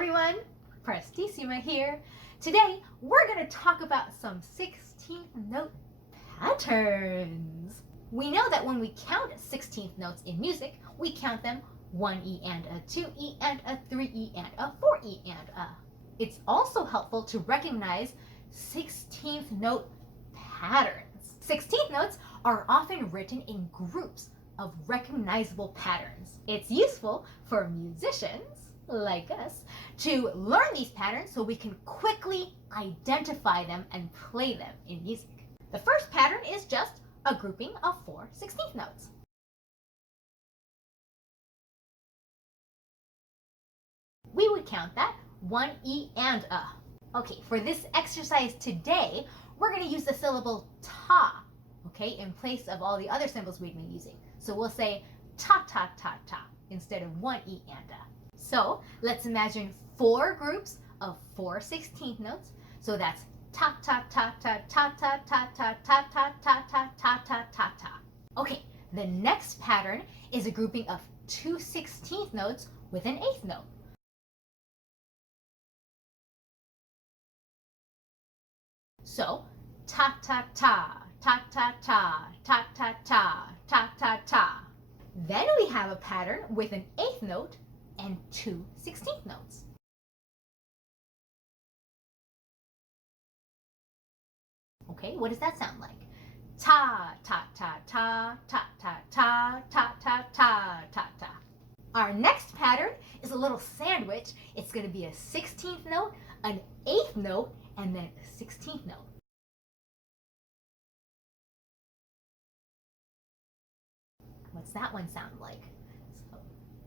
everyone, Prestissima here. Today we're going to talk about some 16th note patterns. We know that when we count 16th notes in music, we count them 1E and a 2E and a 3E and a 4E and a. It's also helpful to recognize 16th note patterns. 16th notes are often written in groups of recognizable patterns. It's useful for musicians like us to learn these patterns so we can quickly identify them and play them in music. The first pattern is just a grouping of 4 16th notes. We would count that 1E and a. Okay, for this exercise today, we're going to use the syllable ta, okay, in place of all the other symbols we've been using. So we'll say ta ta ta ta instead of 1E and a. So let's imagine 4 groups of 4 16th notes. So that's ta ta ta ta ta ta ta ta ta ta ta ta ta ta ta ta. Okay, the next pattern is a grouping of 2 16th notes with an 8th note. So ta ta ta ta ta ta ta ta ta ta ta ta. Then we have a pattern with an 8th note and 2 16th notes. Okay, what does that sound like? Ta ta ta ta ta ta ta ta ta ta ta ta. Our next pattern is a little sandwich. It's going to be a 16th note, an 8th note, and then a 16th note. What's that one sound like? So,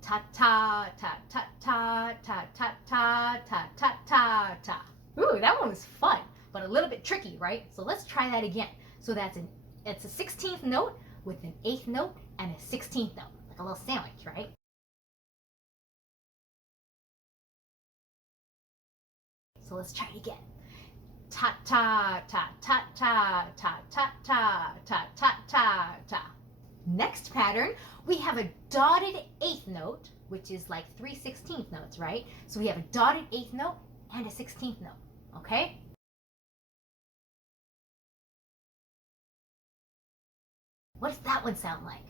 ta ta ta ta ta ta ta ta ta ta ta ta. Ooh, that one was fun, but a little bit tricky, right? So let's try that again. So it's a 16th note with an 8th note and a 16th note, like a little sandwich, right? So let's try it again. Ta ta ta ta ta ta ta ta ta ta ta ta. Next pattern, we have a dotted 8th note, which is like 3 16th notes, right? So we have a dotted 8th note and a 16th note, okay? What does that one sound like?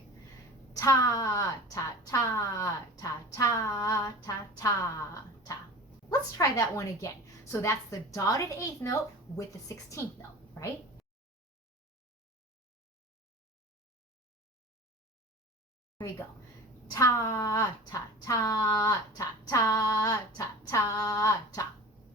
Ta ta ta ta ta ta ta ta. Let's try that one again. So that's the dotted 8th note with the 16th note, right? Here we go. Ta ta ta ta ta ta ta ta.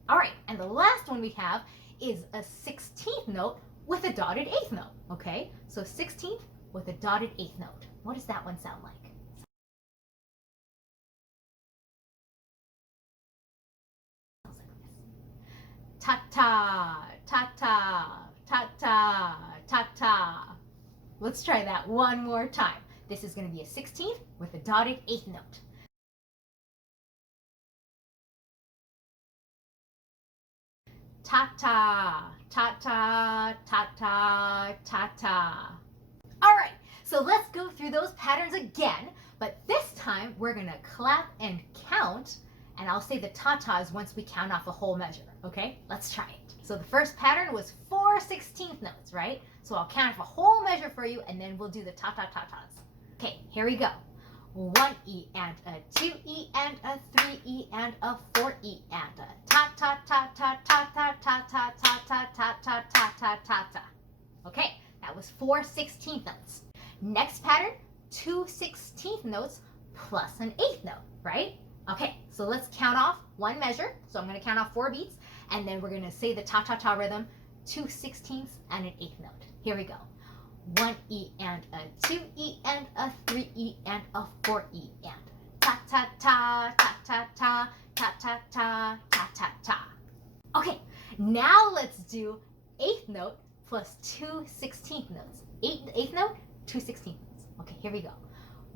All right, and the last one we have is a 16th note with a dotted 8th note, okay? So 16th with a dotted 8th note. What does that one sound like? Sounds like this. Ta ta ta ta ta ta ta ta. Let's try that one more time. This is going to be a 16th with a dotted 8th note. Ta ta ta ta ta ta ta ta. All right, so let's go through those patterns again, but this time we're going to clap and count, and I'll say the ta-tas once we count off a whole measure, okay? Let's try it. So the first pattern was 4 16th notes, right? So I'll count off a whole measure for you, and then we'll do the ta-ta-ta-tas. Okay, here we go. 1E and a 2E and a 3E and a 4E and a ta-ta-ta-ta-ta-ta-ta-ta-ta-ta-ta-ta-ta-ta. Okay, that was 4 16th notes. Next pattern, 2 16th notes plus an 8th note, right? Okay, so let's count off one measure. So I'm going to count off 4 beats, and then we're going to say the ta-ta-ta rhythm, 2 16ths and an 8th note. Here we go. 1E and a 2E and a 3E and a 4E and ta ta ta ta ta ta ta ta ta ta ta ta. Okay, now let's do 8th note plus 2 16th notes. 8th note, 2 16th notes. Okay, here we go.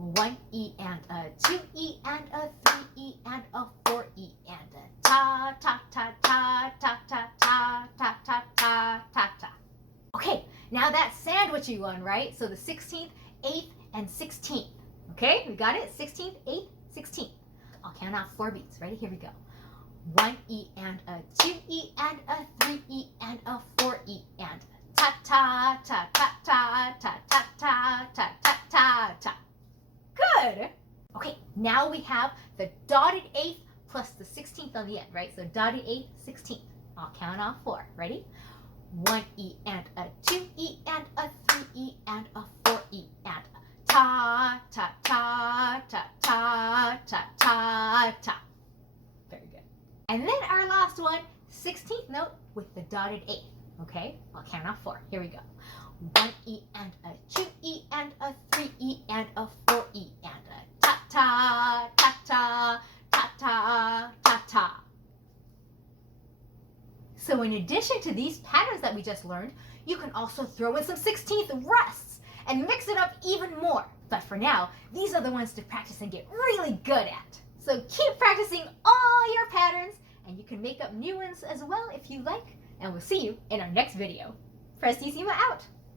1E and a 2E and a 3E and a 4E and a ta ta ta ta ta ta ta ta ta ta ta ta. Okay, now that's sandwichy one, right? So the 16th, 8th, and 16th. Okay, we got it? 16th, 8th, 16th. I'll count off 4 beats. Ready? Here we go. 1 E and a 2 E and a 3 E and a 4 E and ta ta ta ta ta ta ta ta ta ta ta ta. Good. Okay, now we have the dotted eighth plus the 16th on the end, right? So dotted eighth, 16th. I'll count off 4. Ready? 1 E and a 2 E and a 3 E and a 4 E and ta ta ta ta ta ta ta ta. Very good. And then our last one, 16th note with the dotted eighth. Okay, I'll count off 4. Here we go. 1 E and a 2 E and a 3 E and a 4 E and a ta ta ta ta ta ta ta ta. So in addition to these patterns that we just learned, you can also throw in some 16th rests and mix it up even more. But for now, these are the ones to practice and get really good at. So keep practicing all your patterns, and you can make up new ones as well if you like. And we'll see you in our next video. Prestissima out!